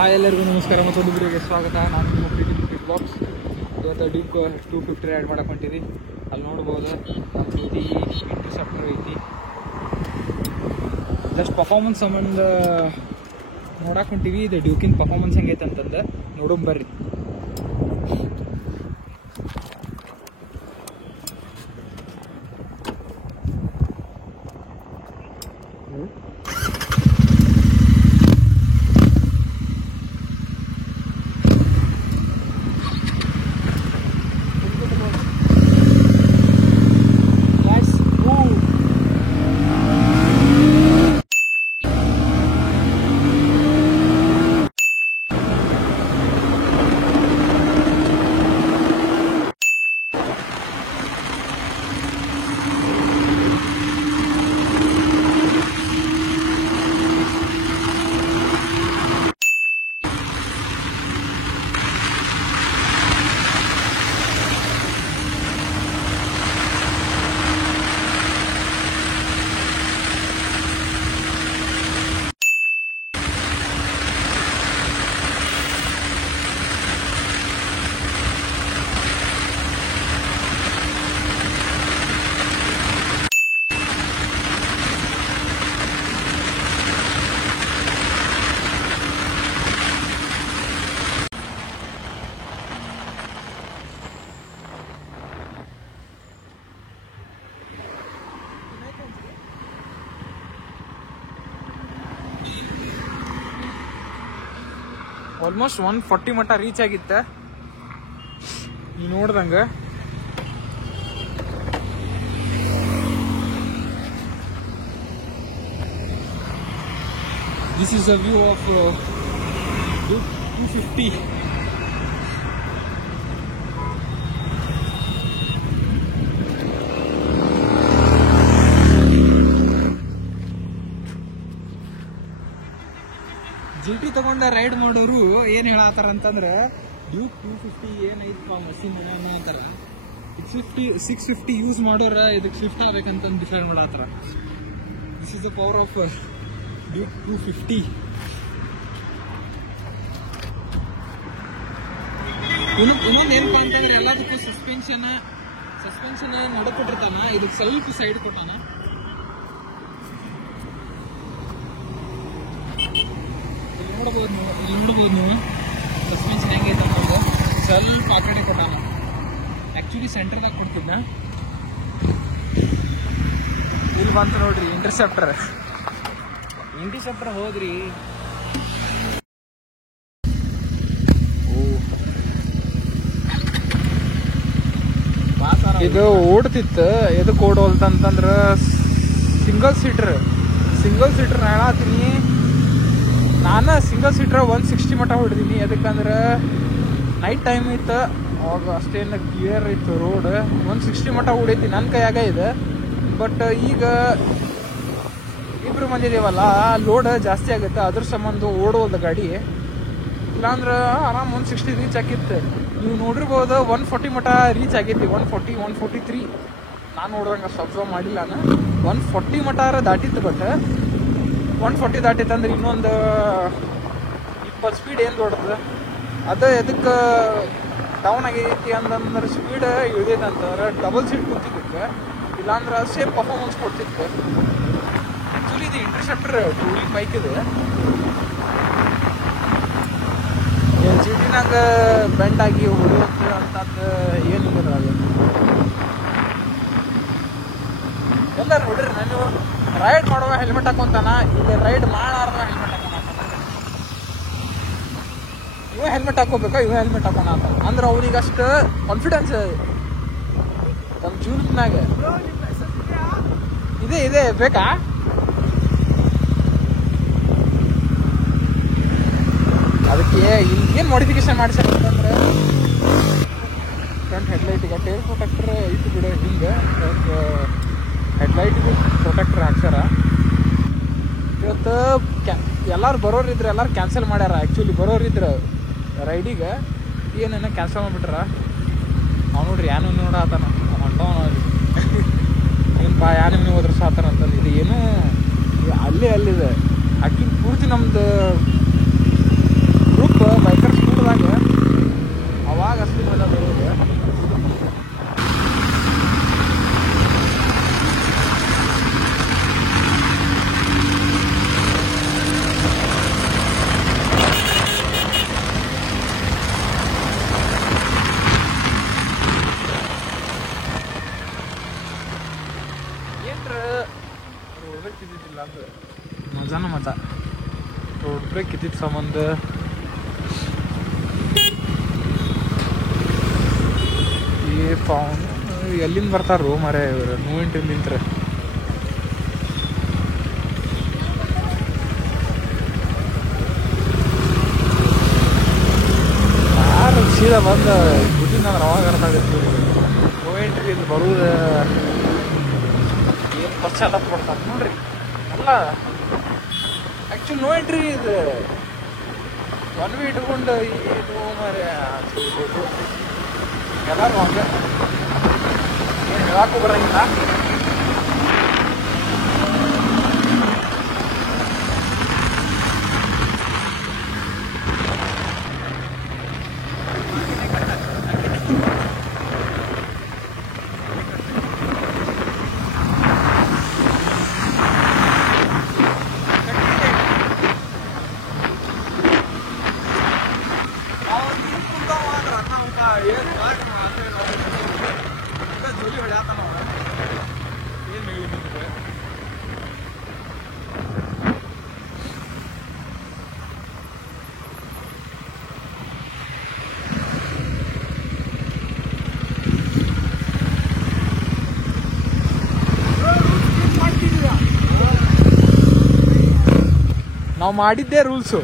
Hi ಎಲ್ಲರಿಗೂ ನಮಸ್ಕಾರ, ಮತ್ತೊಂದು ವಿಡಿಯೋಗೆ ಸ್ವಾಗತ. ನಾನು ನಿಮ್ಮ ಪ್ರೀತಿ ಬ್ಲಾಗ್ಸ್. ಇವತ್ತು ಡ್ಯೂಕ್ 250 ರೈಡ್ ಮಾಡಕ್ಕೆ ಹೊಂಟಿರಿ. ಅಲ್ಲಿ ನೋಡ್ಬೋದು ನಮ್ಮ ಜೊತೆ ಇಂಟರ್ಸೆಪ್ಟರ್ ಐತಿ. ಜಸ್ಟ್ ಪರ್ಫಾರ್ಮೆನ್ಸ್ ಸಂಬಂಧ ನೋಡಕ್ಕೆ ಹೊಂಟಿವಿ. ಇದು ಡ್ಯೂಕಿನ ಪರ್ಫಾರ್ಮೆನ್ಸ್ ಹೆಂಗೈತೆ ಅಂತಂದು ನೋಡೋಣ ಬರ್ರಿ. ಆಲ್ಮೋಸ್ಟ್ 140 ಮಟ್ಟ ರೀಚ್ ಆಗಿತ್ತ. ನೀವು ನೋಡ್ದಂಗ this is a view of 250. GT ತಗೊಂಡ ರೈಡ್ ಮಾಡೋರು ಏನ್ ಹೇಳತ್ತಾರ ಅಂತಂದ್ರೆ, ಡ್ಯೂಕ್ 250 ಏನೈತಪ್ಪ ಮಷಿನ್ ಅಂತಾರ. 650 ಯೂಸ್ ಮಾಡೋರ ಇದಕ್ಕೆ ಸ್ವಿಫ್ಟ್ ಆಗ್ಬೇಕಂತ ಡಿಸೈಡ್ ಮಾಡತ್ತಾರ. This is the power of duke 250. ಇನ್ನೊಂದು ಏನಪ್ಪ ಅಂತಂದ್ರೆ, ಎಲ್ಲದಕ್ಕೂ ಸಸ್ಪೆನ್ಷನ್ ನಡ್ಕೊಟ್ಟಿರ್ತಾನ. ಇದಕ್ಕೆ ಸ್ವಲ್ಪ ಸೈಡ್ ಕೊಟ್ಟಾನ. ಇಲ್ಲಿ ನೋಡ್ಬೋದು ನೀವು ಸಸ್ಪೆನ್ಷನ್ ಹೆಂಗೈತೆ ಅನ್ನೋದು. ಸ್ವಲ್ಪ ಆ ಕಡೆ ಕೊಟ್ಟಾನ. ಆ್ಯಕ್ಚುಲಿ ಸೆಂಟರ್ದಾಗ ಕೊಡ್ತಿದ್ದ. ಇಲ್ಲಿ ಬಂತು ನೋಡ್ರಿ ಇಂಟರ್ಸೆಪ್ಟರ್ ಹೋದ್ರಿ. ಇದು ಓಡ್ತಿತ್ತು. ಎದಕ್ಕೆ ಓಡೋಲ್ತಂತಂದ್ರೆ ಸಿಂಗಲ್ ಸೀಟರ್ ಹೇಳತ್ತೀನಿ. ನಾನು ಸಿಂಗಲ್ ಸೀಟ್ರ್ 160 ಮಟ್ಟ ಹೊಡೆದೀನಿ. ಅದಕ್ಕಂದ್ರೆ ನೈಟ್ ಟೈಮ್ ಇತ್ತು, ಅವಾಗ ಅಷ್ಟೇನು ಕ್ಲಿಯರ್ ಇತ್ತು ರೋಡ್. 160 ಮಟ್ಟ ಹೊಡೈತಿ ನನ್ನ ಕೈಯಾಗ ಇದೆ. ಬಟ್ ಈಗ ಇಬ್ರು ಮಂದಿ ಇದೀವಲ್ಲ, ಲೋಡ್ ಜಾಸ್ತಿ ಆಗುತ್ತೆ. ಅದ್ರ ಸಂಬಂಧ ಓಡೋದು ಗಾಡಿ. ಇಲ್ಲಾಂದ್ರೆ ಆರಾಮ್ 160 ರೀಚ್ ಆಗಿತ್ತು. ನೀವು ನೋಡಿರ್ಬೋದು 140 ಮಟ್ಟ ರೀಚ್ ಆಗೈತಿ. 140, 143 ನಾನು ನೋಡುವಂಗೆ ಅಷ್ಟು ಅಬ್ಸರ್ವ್ ಮಾಡಿಲ್ಲ. ನಾನು 140 ಮಟ್ಟ ದಾಟಿತ್ತು. ಬಟ್ 140 ದಾಟಿತ್ತಂದ್ರೆ ಇನ್ನೊಂದು 20 ಸ್ಪೀಡ್ ಏನು ದೊಡ್ಡದು. ಅದು ಎದಕ್ಕೆ ಡೌನ್ ಆಗೈತಿ ಅಂತಂದ್ರೆ, ಸ್ಪೀಡ್ ಇಳಿದೈತೆ ಅಂತಂದ್ರೆ ಡಬಲ್ ಸೀಟ್ ಕೂತಿದ್ದಕ್ಕೆ. ಇಲ್ಲಾಂದ್ರೆ ಸೇಮ್ ಪರ್ಫಾರ್ಮೆನ್ಸ್ ಕೊಡ್ತಿತ್ತು. ಆ್ಯಕ್ಚುಲಿ ಇದು ಇಂಟರ್ಸೆಪ್ಟರ್ ಟೂರಿಂಗ್ ಬೈಕ್ ಇದೆ. GT-ನಾಗ ಬೆಂಡ್ ಆಗಿ ಹೊಡೆಯುತ್ತೆ ಅಂತದ್ದು ಏನಿಲ್ಲ. ಅದು ಎಲ್ಲರೂ ನೋಡ್ರಿ, ನಾನು ರೈಡ್ ಮಾಡುವ ಹೆಲ್ಮೆಟ್ ಹಾಕೊಂತಾನ, ಇಲ್ಲಿ ರೈಡ್ ಮಾಡಾರ್ದ ಹೆಲ್ಮೆಟ್ ಹಾಕೊಂಡ. ಇವ ಹೆಲ್ಮೆಟ್ ಹಾಕೋಬೇಕಾ, ಇವ ಹೆಲ್ಮೆಟ್ ಹಾಕೋಣ ಅಂದ್ರೆ ಅವ್ರಿಗೆ ಅಷ್ಟು ಕಾನ್ಫಿಡೆನ್ಸ್ ನಮ್ಮ ಜೀವನದಾಗ ಇದೆ ಬೇಕಾ. ಅದಕ್ಕೆ ಇಲ್ಲಿ ಏನು ಮಾಡಿಫಿಕೇಶನ್ ಮಾಡಿಸ್ಯಾರ ಅಂತಂದ್ರೆ, ಫ್ರಂಟ್ ಹೆಡ್ಲೈಟಿಗೆ ಟೈರ್ ಪ್ರೊಟೆಕ್ಟರ್ ಐತಿ ಬಿಡು. ಹಿಂಗೆ ಹೆಡ್ಲೈಟಿಗೆ ಪ್ರೊಟೆಕ್ಟರ್ ಹಾಕ್ಸ್ಯಾರ. ಇವತ್ತು ಎಲ್ಲರೂ ಬರೋರಿದ್ರೆ ಎಲ್ಲರೂ ಕ್ಯಾನ್ಸಲ್ ಮಾಡ್ಯಾರ. ಆ್ಯಕ್ಚುಲಿ ಬರೋರಿದ್ರೆ ರೈಡಿಗೆ ಏನೇನೋ ಕ್ಯಾನ್ಸಲ್ ಮಾಡಿಬಿಟ್ರ. ಅವ್ನು ನೋಡ್ರಿ ಯಾನು ನೋಡತ್ತಾನ ಹೊಂಟವ ನೋಡ್ರಿ. ಏನಪ್ಪ ಯಾರು ನಿಮ್ಗೆ ಹೋದ್ರೆ ಸಾತಾರ ಅಂತಂದು. ಇದು ಏನೂ ಅಲ್ಲಿದೆ ಆ್ಯಕ್ಚುಲಿ ಪೂರ್ತಿ ನಮ್ದು ರೋಡ್ ಬ್ರೇಕ್ ಇದ್ದಿದ್ದಿಲ್ಲ ಅಂದ್ರೆ ಮಜಾನ ಮಜಾ. ರೋಡ್ ಬ್ರೇಕ್ ಇದ್ದಿದ್ದ ಸಂಬಂಧ ಈ ಫೌನ್ ಎಲ್ಲಿಂದ ಬರ್ತಾರೋ ಮರೆ ಇವರು ನೋವಿಂಟಿಂತ್ರ. ಯಾರು ಸೀದಾ ಬಂದು ಬಿಟ್ಟಿದ್ದಂದ್ರೆ ಅವಾಗ ಅರ್ಥ ಆಗೈತಿ. ನೋ ಎಂಟ್ರಿ ಇದು ಬರುವುದು ಏನು ಪಶ್ಚಾತ್ತಾಪ ಪಡ್ತಾರೆ ನೋಡ್ರಿ. ಅಲ್ಲ ಆ್ಯಕ್ಚುಲಿ ನೋ ಎಂಟ್ರಿ ಇದು ಒನ್ ವೇ ಇಟ್ಕೊಂಡು ಏನು ಮರೆ ಎಲ್ಲರೂ ಹಂಗೆ ಏನು ಹೇಳಕ್ಕೂ ಬರೋಂಗಿಲ್ಲ. ನಾವು ಮಾಡಿದ್ದೇ ರೂಲ್ಸು.